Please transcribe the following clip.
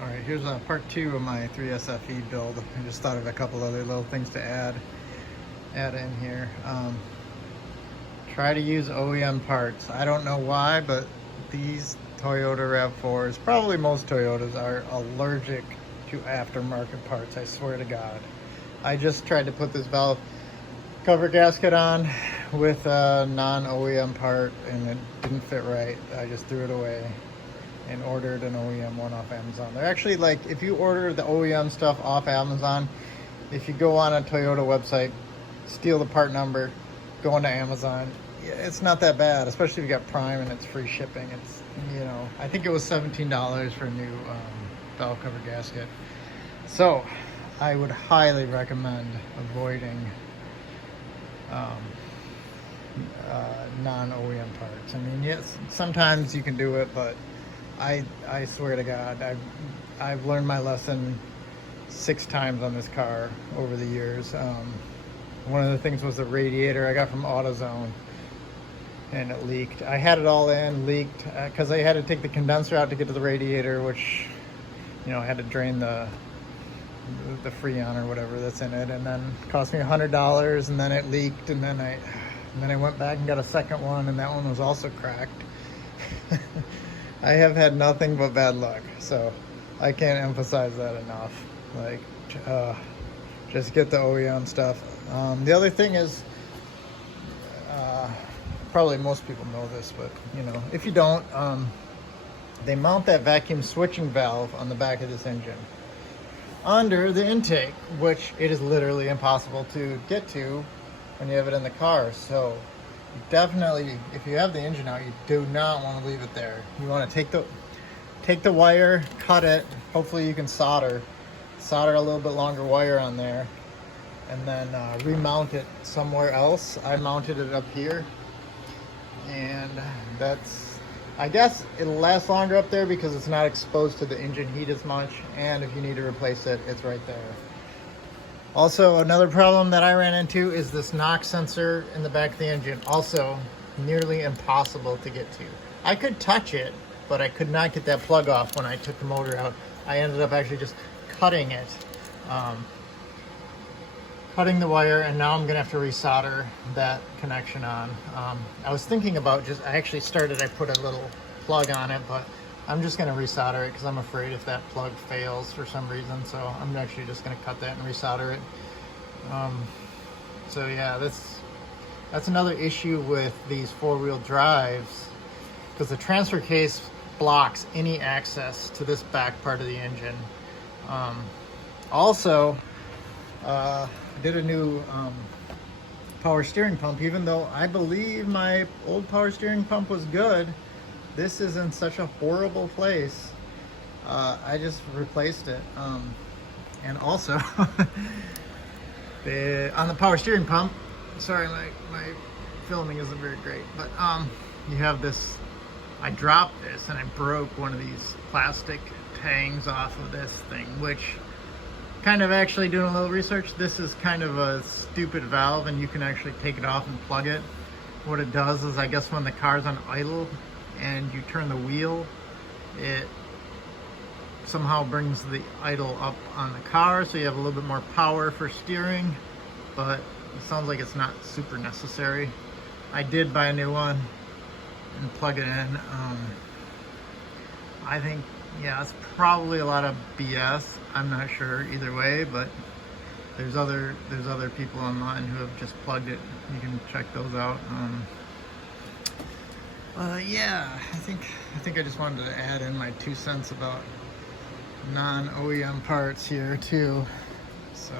All right, here's part 2 of my 3SFE build. I just thought of a couple other little things to add in here. Try to use OEM parts. I don't know why, but these Toyota RAV4s, probably most Toyotas, are allergic to aftermarket parts, I swear to God. I just tried to put this valve cover gasket on with a non-OEM part and it didn't fit right. I just threw it away and ordered an OEM one off Amazon. They're actually, like, if you order the OEM stuff off Amazon, if you go on a Toyota website, steal the part number, go into Amazon, it's not that bad, especially if you got Prime and it's free shipping. It's, you know, I think it was $17 for a new valve cover gasket. So I would highly recommend avoiding non-OEM parts. I mean, yes, sometimes you can do it, but I swear to God, I've learned my lesson 6 times on this car over the years. One of the things was the radiator I got from AutoZone, and it leaked. I had it all in, leaked, because I had to take the condenser out to get to the radiator, which, you know, I had to drain the Freon or whatever that's in it, and then it cost me $100, and then it leaked, and then I went back and got a second one, and that one was also cracked. I have had nothing but bad luck, so I can't emphasize that enough. Like, just get the OEM stuff. The other thing is, probably most people know this, but you know, if you don't, they mount that vacuum switching valve on the back of this engine under the intake, which it is literally impossible to get to when you have it in the car. So you definitely, if you have the engine out, you do not want to leave it there. You want to take the wire, cut it. Hopefully you can solder a little bit longer wire on there, and then remount it somewhere else. I mounted it up here, and that's, I guess it'll last longer up there because it's not exposed to the engine heat as much, and if you need to replace it, it's right there. Also, another problem that I ran into is this knock sensor in the back of the engine. Also, nearly impossible to get to. I could touch it, but I could not get that plug off when I took the motor out. I ended up actually just cutting it, cutting the wire, and now I'm gonna have to resolder that connection on. I was thinking about I put a little plug on it, but I'm just gonna resolder it because I'm afraid if that plug fails for some reason. So I'm actually just gonna cut that and resolder it. So yeah, that's another issue with these 4-wheel drives, because the transfer case blocks any access to this back part of the engine. Also, I did a new power steering pump. Even though I believe my old power steering pump was good, this is in such a horrible place. I just replaced it. And also, on the power steering pump, sorry, my filming isn't very great, but you have this, I dropped this and I broke one of these plastic tangs off of this thing, which, kind of actually doing a little research, this is kind of a stupid valve, and you can actually take it off and plug it. What it does is, I guess when the car's on idle and you turn the wheel, it somehow brings the idle up on the car, so you have a little bit more power for steering, but it sounds like it's not super necessary. I did buy a new one and plug it in. I think, yeah, it's probably a lot of BS. I'm not sure either way, but there's other people online who have just plugged it. You can check those out. Yeah, I think I just wanted to add in my 2 cents about non-OEM parts here too. So